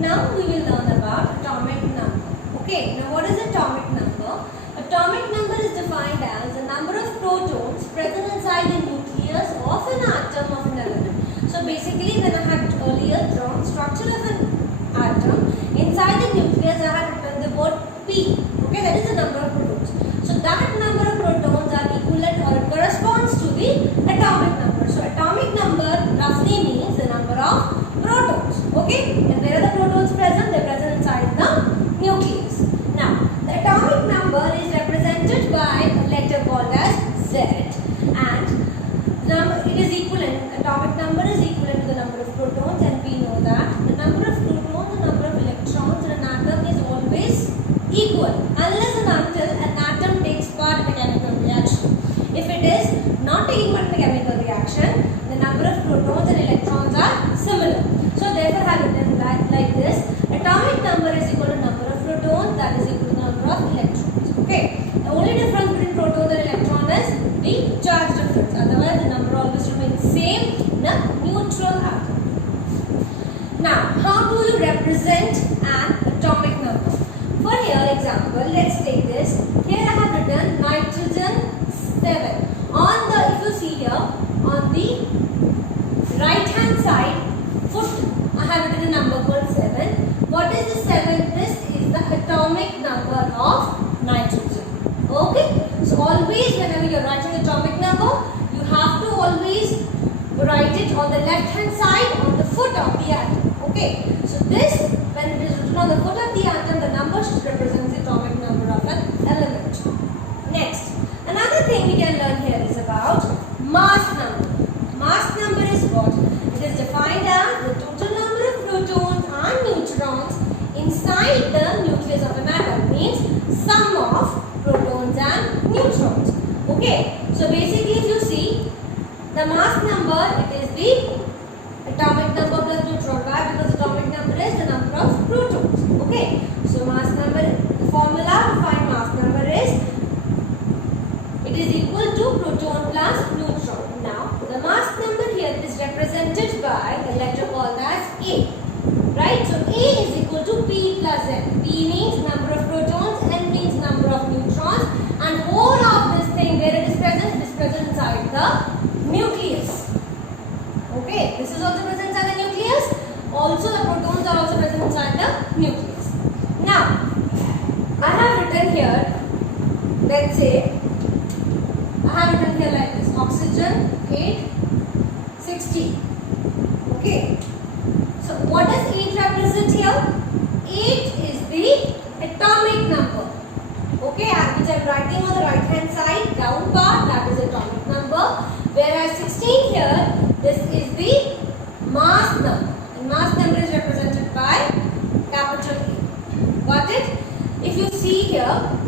Now we will learn about atomic number. Okay, now what is atomic number? Atomic number is defined as the number of protons present inside the nucleus of an atom of an element. So basically, when I had earlier drawn structure of an atom, inside the nucleus I had written the word P. Okay, that is the number of protons. So that number of protons are equivalent or corresponds to the atomic number. So atomic number roughly means the number of protons. Okay, and where are the protons present? They are present inside the nucleus. Now, the atomic number is represented by a letter called as Z, and it is equivalent. Atomic number is equivalent to the number of protons, and we know that the number of protons, the number of electrons in an atom is always equal unless and until an atom takes part in a chemical reaction. If it is not taking part in a chemical reaction, the number of protons and electrons are similar. So therefore I have written like this: atomic number is equal to number of protons, that is equal to number of electrons. Okay. The only difference between protons and electrons is the charge difference. Otherwise the number always remains same in a neutral atom. Now, how do you represent an atomic number? For here example, let's take this. Here I have written nitrogen 7. On the, if you see here, on the right hand side foot, I have written a number called 7. What is the 7? This is the atomic number of nitrogen. Okay? So always whenever you are writing atomic number, you have to always write it on the left hand side on the foot of the atom. Okay? So this, when it is written on the foot of the atom, the number should represent the atomic number of an element. Next, another thing we can learn here is about mass number. Mass number is what? It is defined as the total number of protons and neutrons inside the nucleus of an atom. Means sum of protons and neutrons. Okay. So basically, if you see the mass number, it is the atomic number plus neutron. Why? Because atomic number is the number of protons. Okay. So mass number, the formula to find mass number is it is equal to proton plus neutron. Now, the mass number here is represented by a letter called as A. Right? So, A is equal to P plus N. P means number of protons, N means number of neutrons, and whole of this thing where it is present inside the nucleus. Okay? This is also present inside the nucleus. Also, the protons are also present inside the nucleus. Now, I have written here, let's say, I have written here like this: oxygen 8, 60. Okay. So what does 8 represent here? 8 is the atomic number. Okay, which I am writing on the right hand side, down part, that is atomic number. Whereas 16 here, this is the mass number. And mass number is represented by capital A. Got it? If you see here,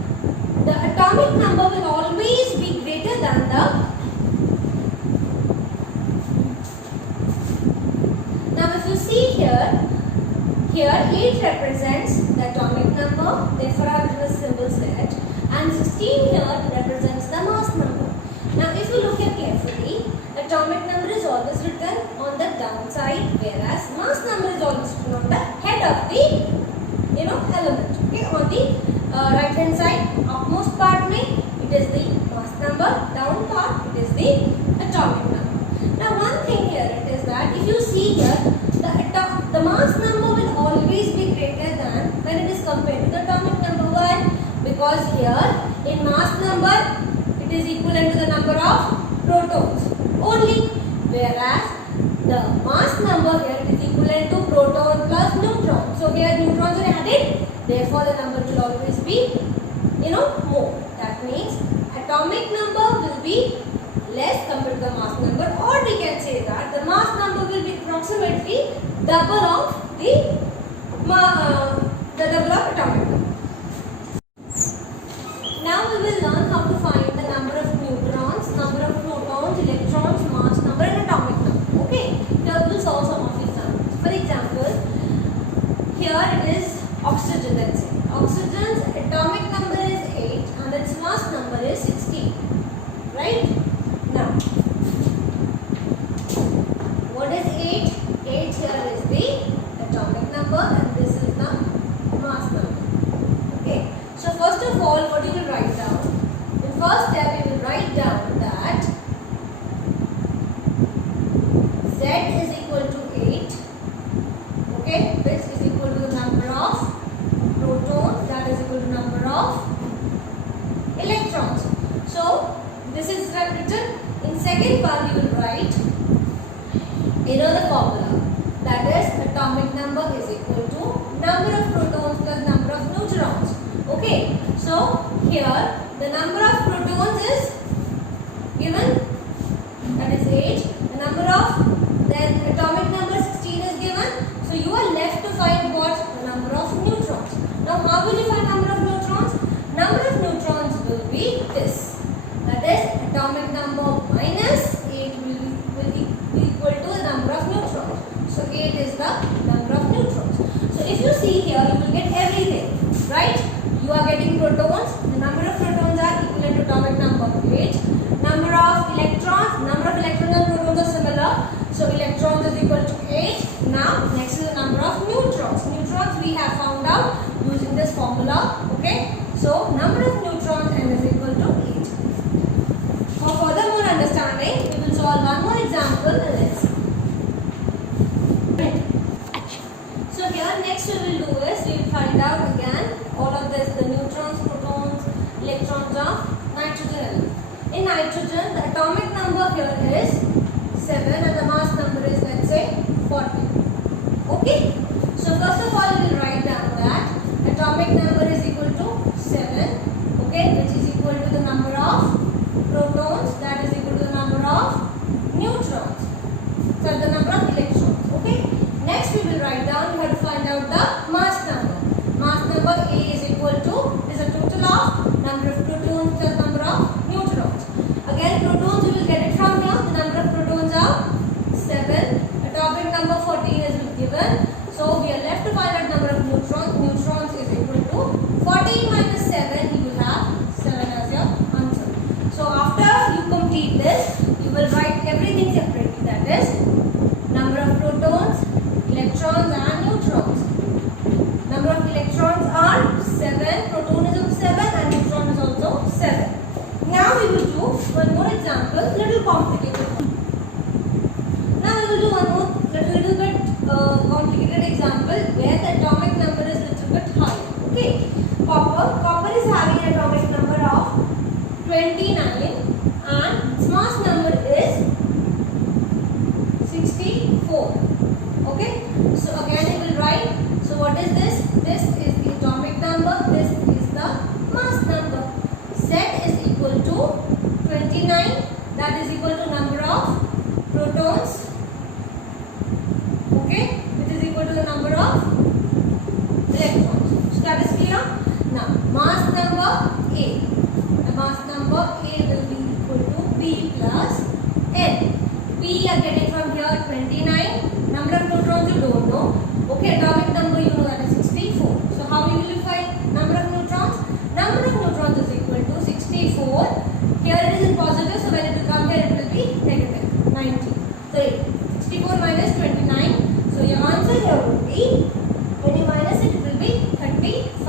the atomic number will always be greater than the. Now if you see here 8 represents the atomic number, therefore I have written a symbol Z, and 16 here represents the mass number. Now if you look here carefully, atomic number is always written on the downside, whereas mass number is always written on the head of the element. Okay, on the right hand side, upmost part mein, it is the mass number, down part it is the atomic number. Now one thing here it is that if you see here, the mass number will always be greater than when it is compared to the atomic number. Why? Because here in mass number it is equivalent to the number of protons only, whereas the mass number here it is equivalent to proton plus neutron. So here neutrons are added, therefore the number will always be more. That means atomic number will be less compared to the mass number, or we can say that the mass number will be approximately double of the double of atomic number. Now we will learn how to find the number of neutrons, number of protons, electrons, mass number and atomic number. Okay, here we will solve some of these numbers. For example, here it is oxygen. Let's say oxygen's atomic number is 8 and its mass number is 16. Right? Now, what is 8? 8 here is the atomic number and this atomic bits is equal to the number of protons, that is equal to number of electrons. So this is written in second part. You will write, you know the formula, that is atomic number is equal to number of protons plus number of neutrons. Okay, so here the number of protons is given, that is 8. The number of, then atomic number 16 is given. So you are left to find what? The number of neutrons. Now how will you find number of neutrons? Number of neutrons will be this. That is atomic number minus 8 will be equal to the number of neutrons. So 8 is the number of neutrons. So if you see here, you will get everything, right? You are getting protons. The number of protons are equivalent to atomic number 8. Number of electrons and protons are similar. So electrons is equal to 8. Now next is the number of neutrons. Neutrons we have found out using this formula. Okay. So number of neutrons n is equal to 8. For further more understanding, we will solve one more example in this. So here next we will do is we will find out again all of this, the neutrons, protons, electrons of nitrogen element. In nitrogen, the atomic number here is 7 and the mass number is, let's say, 40. Okay. So first of all, we will write down that atomic number is equal to 7, okay, which is equal to the number of protons, that is equal to the number of neutrons, so the number of electrons. Okay. Next we will write down, we have to find out the mass number. Mass number A is equal to, is a total of number of protons plus number of neutrons. Again protons we will get it from here, the number of protons are 7, atomic number 14 is given. So we are left to find out number of neutrons. Neutrons is equal to 14 minus 7, you will have 7 as your answer. So after you complete this, you will write everything separately, that is number of protons, electrons and neutrons. Number of electrons are 7, proton is also 7 and neutron is also 7. Now we will do one more example, little complicated one. Now we will do one more little bit complicated example where the atomic number is little bit higher. Okay, copper is having an atomic number of 29 and its mass number is 64. Okay, so again you will write, so what is this? This is the atomic number, this is the mass number. Z is equal to 29, that is equal to number of protons, okay, which is equal to the number of electrons. So that is clear. Now mass number A, the mass number A will be equal to B plus N. B are getting from here 29, number of neutrons you don't know, okay, atomic number you know, that is 64. So how will you find number of neutrons? Number of neutrons is equal to 64. Here it is in positive, so when it will come here it will be negative 90. So 64 minus 29. So your answer here would be, when you minus it, it will be 34.